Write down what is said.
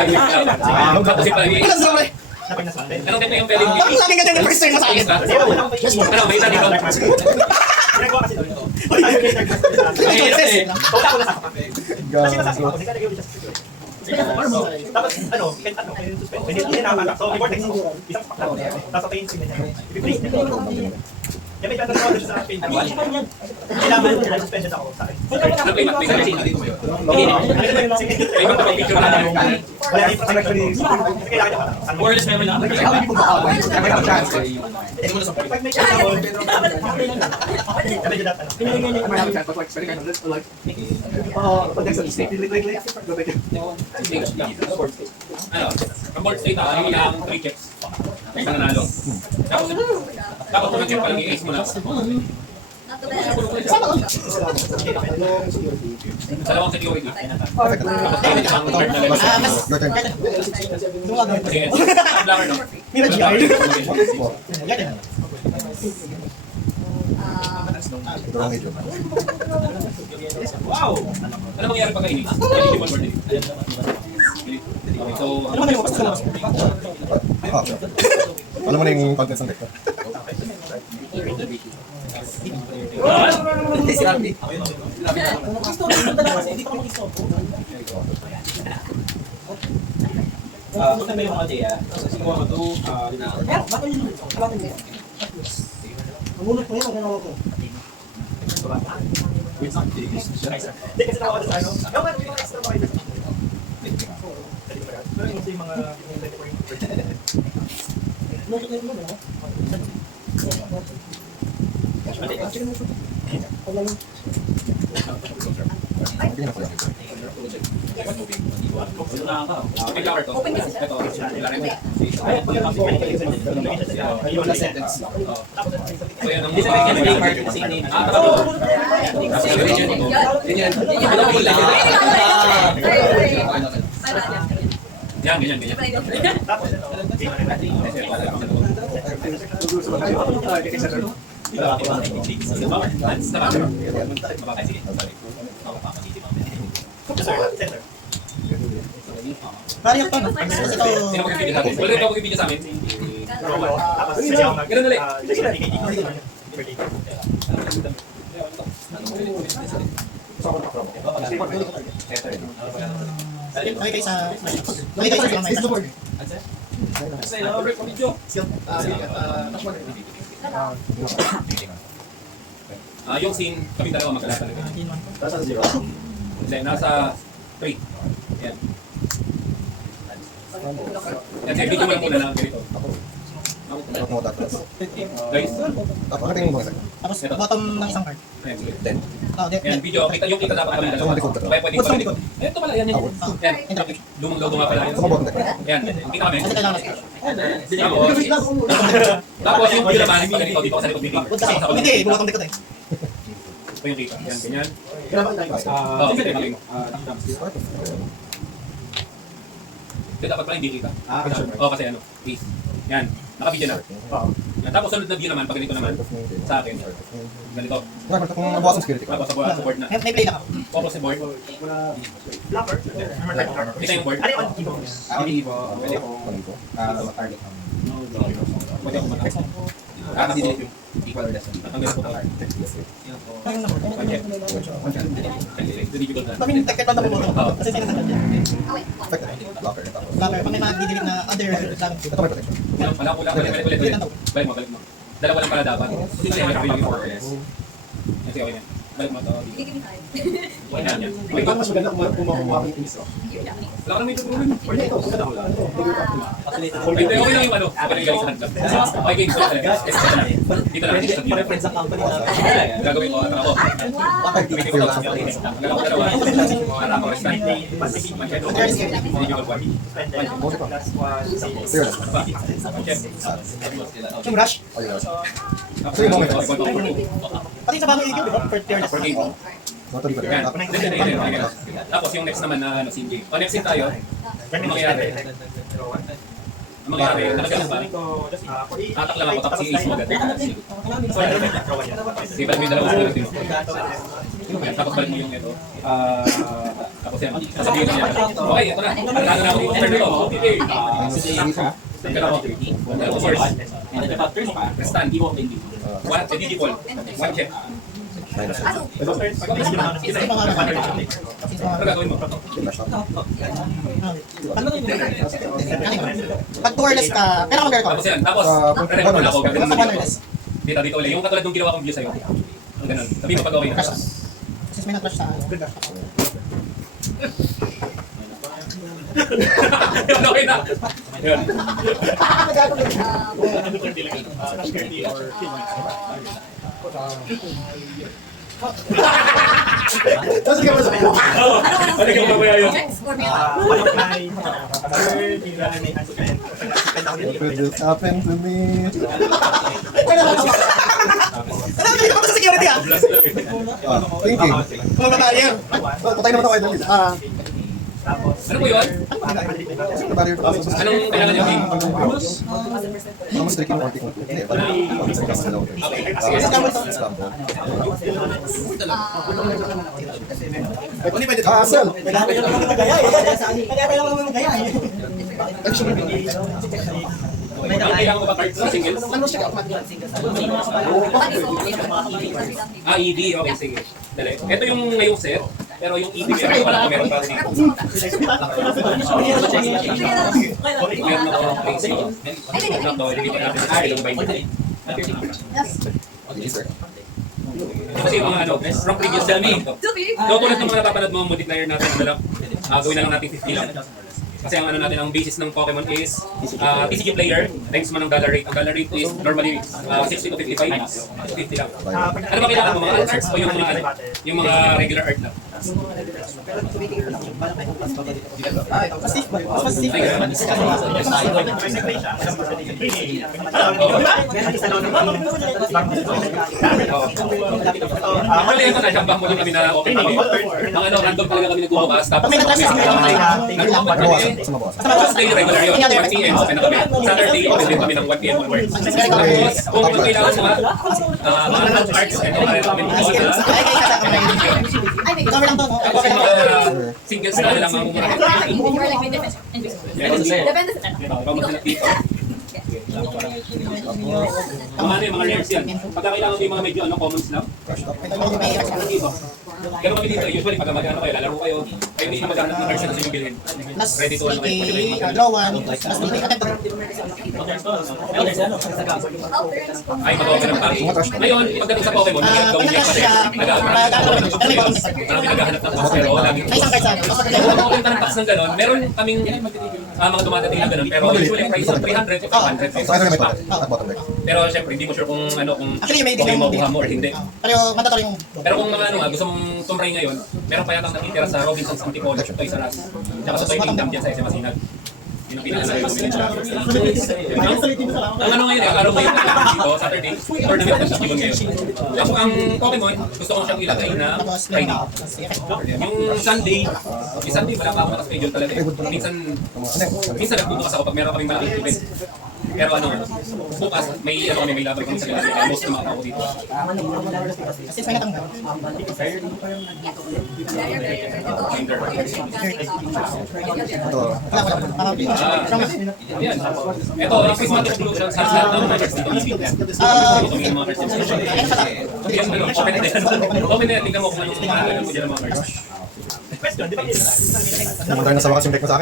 Tapos yung pala Ilan sa pre? ano din yung pwede Bakit laging ganyan yung first time mo sa akin? Ano, may ilan dito? Ginagawa kasi doon. Wala ko na sa kape. Kasi masasama ako, hindi ka nag-iwi siya sa security. Tapos, may suspend. Hindi nakakala. So, before text, isang spak lang. Tapos, patayin siya niya. I-break niya. Kaya may ganda sa sa pin. Kailangan niya, suspension ako sa akin. Ano, may iba dito mo yun? May iba pa picture na lang. Wala, hindi pa actually. Kasi kailangan niya pa. Wireless memory na. Pag may channel, kami dyan Ano, ang board state ako, yung ilang 3 checks. May nanalo. Tapos mag-check pa lang i-ace mo na. Dalawang security. Tapos kayo ang third na level. Sige, blacker no? Mira GR. Wow! Ano mangyayari pag kainis? Hindi mo board eh. So, Ano man yung kapag sa Ano mo na yung contents ng deck? Gusto mo yung mga idea? Siguro ko ito, Namulot mo yun, ano na ako? hindi kasi nakawala sa ano. Yung mga extra pa kayo. Pero yung mga Namulot mo yun, ano? may blacker to. Ito, ilalim. yung last sentence. So, yan ang Yan, ganyan. Tapos, center. Pari ako, no? Kasi ito... Sino mag-video sa amin? Wala rin mag-video sa amin. Tapos, siya ang Ganun ulit. Lagay kayo sa... Lagay kayo sa kamay. Yung scene, kami dalawa magkala talaga. Hindi, nasa 3. Yan. Yan, video mo lang muna lang ganito. Guys, Tapos bottom ng isang card. ayan, Oh, yan, video, yung kita dapat kami dalawa. Kaya pwede pa likod. Ito pala, yan. Yan, lumang logo nga pala. Yan, kita kami. Kasi kailangan na Tapos yung video naman, ganito, dito ka sa likod dito. Hindi, bottom likod eh. Ito yung kita. Yan, ganyan. Sige, kami. Ito dapat pala hindi kita. Kasi ano, please. Yan, naka-video na. Yan, tapos sunod na view naman, pag ganito naman, sa akin. Ganito. Kung nabukas ang security ko. Tapos sa board na. May play na ako. Focus sa board. Blocker. Kita yung board. Ano yung keyboard? Pwede ako matapos. Kasi delete yung equal or less. Ang ganito po. Difficult na. Kaming tekit pa na bubotong. Kasi sinasagot niya. Locker. Tapos. Pag may mga didilig na other lang. Ito may protection. Wala ko lang. Balik mo. Dalawa lang pala dapat. Kasi may review for S. Kasi okay na. Balik mo ito. Okay na yan. Okay ba? Mas maganda kung makuha yung piso. Wala ka na may tutulong. Pwede ito. Maganda ko lang. Hindi, okay lang yung ano. Okay lang yung handle. Okay, game so talaga. Dito lang. Reference sa company na. Gagawin ko. Ano ako? Gagawin ko lang. Gagawin ko dalawa. Para ako restart. Hindi ko party. Last one. Zero. Yung rush. Ayun. Pati sa bagong ikaw, di ba? Per tier last. Not to be Yan. better. Tapos yung next naman na ano, scene game. O next scene tayo. Ano mangyayari? Ano mangyayari? Nakasalas ba? Tatak lang ako tapos i-ace mo agad. Sige, balik mo yung dalawang scene. Tapos balik mo yung ito. Tapos Tapos yan, sasabihin ko niya, okay, ito na. Nagkano na ako yung turn nito. Okay. Nagkano ako. Nagkano ko first. Restan. One, pwede default. One check. Ano gagawin mo? Pag tourless ka, kailangan mag-record. Tapos yan, tapos re-record ako. Gagawin mo Basta dito. tourless. Dito ulit. Yung katulad nung ginawa kong view sa'yo. Ganun. Sabihin mo pag okay na. Crash. Since may na-crash sa ano. Yun, okay na. Yun. Tapos ikaw ba sa'yo? Ano ka mamaya yun? What just happened to me? Alam mo, ako sa security ah. Thinking. Mga barrier. Patay naman ako idol. Ano po yun? Barrier to kasi. Anong kailangan niyo game? Mas tricky ng konti ko. Hindi, parang sa kasi daw. Asal! Kailangan mo magaya eh. Kailangan mo magaya eh. Ang kailangan ko ba cards sa singles? ED. Okay, sige. Dali. Ito yung ngayong set. Pero yung ED meron pala meron pa dito. Meron na ako crazy. Meron na hindi pa natin sa ilang bind. Kasi yung mga ano, from previous set ito. So tulad ng mga napapanood mo, multiplier natin gawin na lang natin 50 lang. Kasi ang ano natin, ang basis ng Pokemon is TCG player, times mo ng dollar rate. Ang dollar rate is normally 60 to 55, 50 lang. Ano ba kailangan mo? Mga alt arts o yung mga, ano, yung mga regular art lang? Mas safe ba? Mas safe Ay, ba? ganun. Actually, ito na, jambang mo lang kami na open kami. Mga ano, random talaga kami nagbubukas. Tapos Pag may na-crash sa nag-open kami. Tuesday, regular yun. 1 p.m. open na kami. Saturday, open din kami ng 1 p.m. onwards. Tapos, kung yung kailangan mga arts, ito na rin kami dito na. Cover lang to, no? Tapos yung mga singles na lang ang mumura. Depende sa Dito. Mga ano yung mga layers yan. Pagka kailangan mo yung mga medyo ano, commons lang. Dito. Ganun kami dito. Usually, pag mag-ano kayo, lalaro kayo, kayo hindi na maghanap ng cards na gusto nyo bilhin. Plus Ready to ano kayo. 3K, draw 1, plus 3K, attempt. Ay, mag-open ng pack. Ngayon, pagdating sa Pokemon, Pag gawin niya na-crash kasi siya, naghahanap ng packs pero lagi. may isang card sa akin. Kung mag-open ka ng packs ng gano'n, meron kaming mga dumadating na gano'n, pero usually price of 300 to 500 So, ano naman ito? pesos. At bottom deck. Pero syempre, hindi mo sure kung ano, kung Actually, may okay makuha mo or hindi. Pero mandatory yung Pero kung mga ano gusto mong tumray ngayon, meron pa yatang nakitira sa Robinson's Antipolo, Toys R Us. Tsaka sa Toy Kingdom dyan sa SM Masinag. Yun ang pinaka yung village natin. Ang ano ngayon, ang araw ngayon dito, Saturday, tournament ng Pokemon ngayon. Tapos ang Pokemon, gusto ko siyang ilagay na Friday. Yung Sunday wala pa ako naka-schedule talaga eh. Minsan nagbubukas ako pag meron kaming malaking event. Pero ano, bukas may ano kami may laban kami sa gabi. Most ng mga tao dito. since may natanggal. Ito. Wala. Yan. Ito, ang prismatic solution sa lahat ng mga cards dito. Ito yung mga cards dito. Yan, ano, open na din. Open na din. Tingnan mo kung anong mga ano mo dyan ang mga cards. Question, di ba? Naman tayo nasa wakas yung deck mo sa akin.